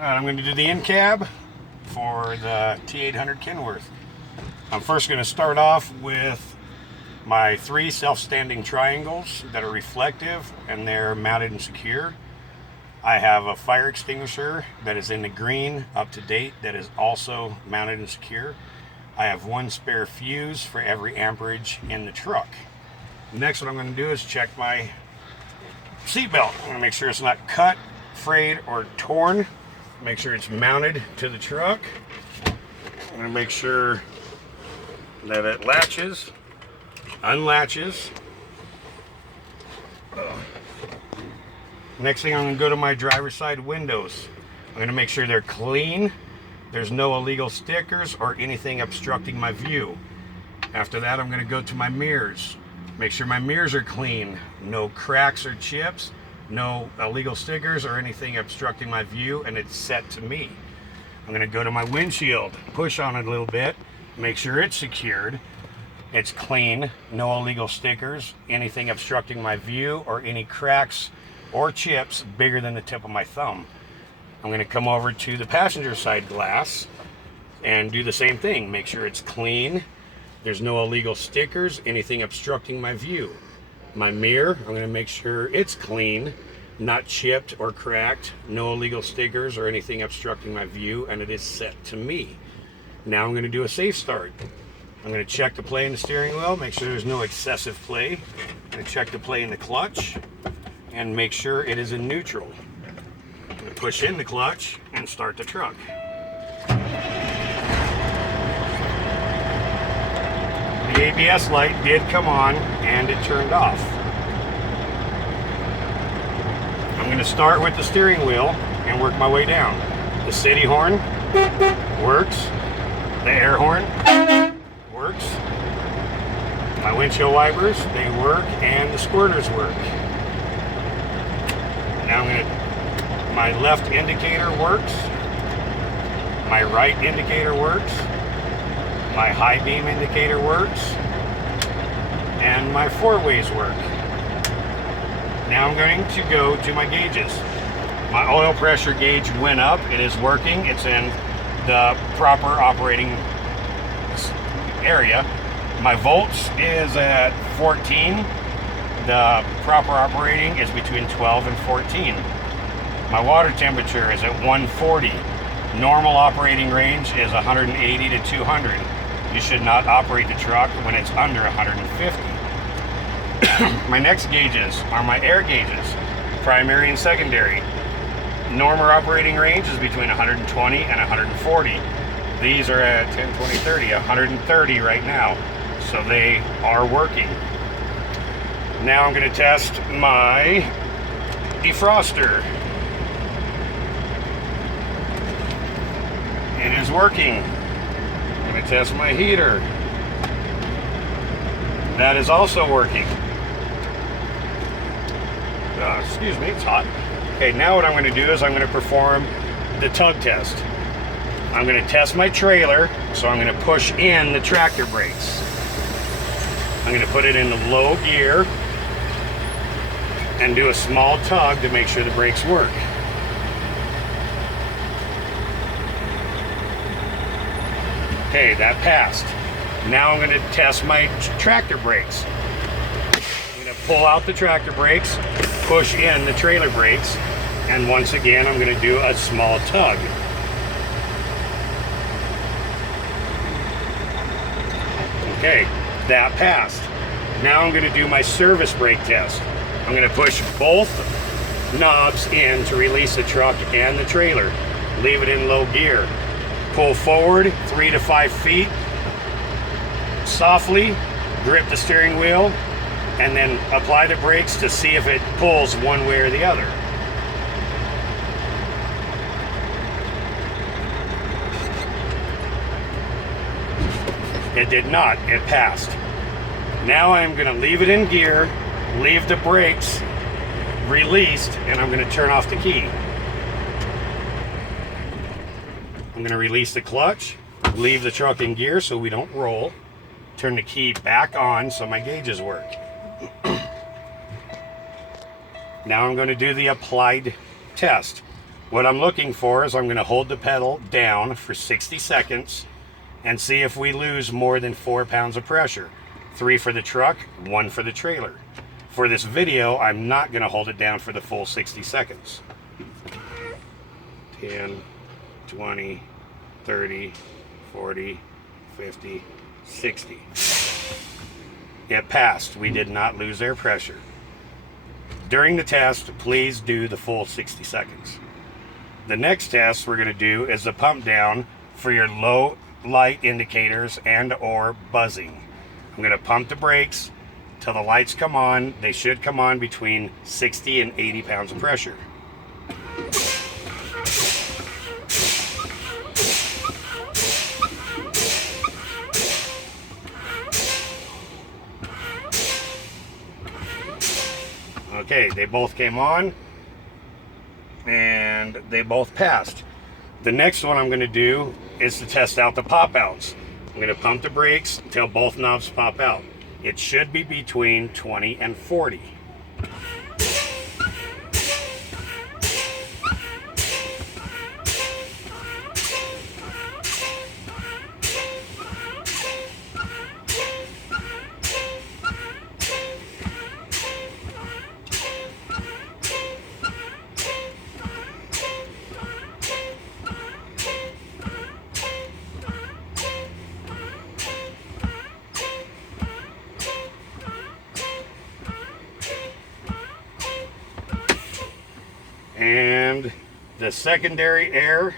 I'm going to do the in cab for the T800 Kenworth. I'm first going to start off with my 3 self-standing triangles that are reflective and they're mounted and secured. I have a fire extinguisher that is in the green, up to date, that is also mounted and secure. I have 1 spare fuse for every amperage in the truck. Next, what I'm going to do is check my seatbelt. I'm going to make sure it's not cut, frayed, or torn. Make sure it's mounted to the truck. I'm going to make sure that it latches, unlatches. Next thing, I'm going to go to my driver's side windows. I'm going to make sure they're clean. There's no illegal stickers or anything obstructing my view. After that, I'm going to go to my mirrors. Make sure my mirrors are clean. No cracks or chips, no illegal stickers or anything obstructing my view, and it's set to me. I'm going to go to my windshield, push on it a little bit, make sure it's secured. It's clean, no illegal stickers, anything obstructing my view, or any cracks or chips bigger than the tip of my thumb. I'm going to come over to the passenger side glass and do the same thing. Make sure it's clean. There's no illegal stickers, anything obstructing my view. My mirror, I'm going to make sure it's clean, not chipped or cracked, no illegal stickers or anything obstructing my view, and it is set to me. Now I'm going to do a safe start. I'm going to check the play in the steering wheel, make sure there's no excessive play. I'm going to check the play in the clutch and make sure it is in neutral. I'm going to push in the clutch and start the truck. The ABS light did come on and it turned off. I'm going to start with the steering wheel and work my way down. The city horn works. The air horn works. My windshield wipers, they work, and the squirters work. Now my left indicator works. My right indicator works. My high beam indicator works. And my 4-ways work. Now I'm going to go to my gauges. My oil pressure gauge went up. It is working. It's in the proper operating area. My volts is at 14. The proper operating is between 12 and 14. My water temperature is at 140. Normal operating range is 180 to 200. You should not operate the truck when it's under 150. My next gauges are my air gauges, primary and secondary. Normal operating range is between 120 and 140. These are at 10, 20, 30, 130 right now. So they are working. Now I'm going to test my defroster. It is working. I'm going to test my heater. That is also working. Excuse me, it's hot. Okay, now what I'm going to do is I'm going to perform the tug test. I'm going to test my trailer, so I'm going to push in the tractor brakes. I'm going to put it in the low gear and do a small tug to make sure the brakes work. Okay, that passed. Now I'm going to test my tractor brakes. I'm going to pull out the tractor brakes, push in the trailer brakes, and once again I'm going to do a small tug. Okay, that passed. Now I'm going to do my service brake test. I'm going to push both knobs in to release the truck and the trailer. Leave it in low gear. Pull forward 3 to 5 feet. Softly grip the steering wheel and then apply the brakes to see if it pulls one way or the other. It did not. It passed. Now I'm going to leave it in gear, leave the brakes released, and I'm going to turn off the key. I'm going to release the clutch, leave the truck in gear so we don't roll, turn the key back on so my gauges work. Now I'm going to do the applied test. What I'm looking for is I'm going to hold the pedal down for 60 seconds and see if we lose more than 4 pounds of pressure. 3 for the truck, 1 for the trailer. For this video, I'm not going to hold it down for the full 60 seconds. 10, 20, 30, 40, 50, 60. It passed. We did not lose air pressure. During the test, please do the full 60 seconds. The next test we're going to do is the pump down for your low light indicators and or buzzing. I'm going to pump the brakes till the lights come on. They should come on between 60 and 80 pounds of pressure. Okay, they both came on and they both passed. The next one I'm going to do is to test out the pop outs. I'm going to pump the brakes until both knobs pop out. It should be between 20 and 40. And the secondary air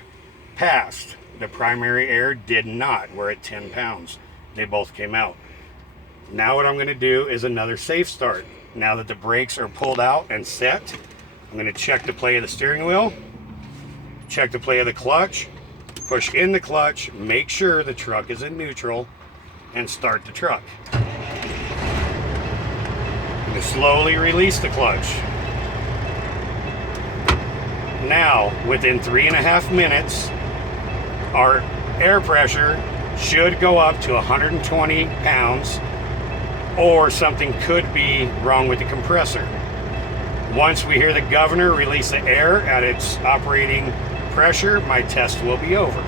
passed. The primary air did not. We're at 10 pounds. They both came out. Now what I'm going to do is another safe start. Now that the brakes are pulled out and set, I'm going to check the play of the steering wheel, check the play of the clutch, push in the clutch, make sure the truck is in neutral, and start the truck. I'm going to slowly release the clutch. Now, within 3.5 minutes, our air pressure should go up to 120 pounds, or something could be wrong with the compressor. Once we hear the governor release the air at its operating pressure, my test will be over.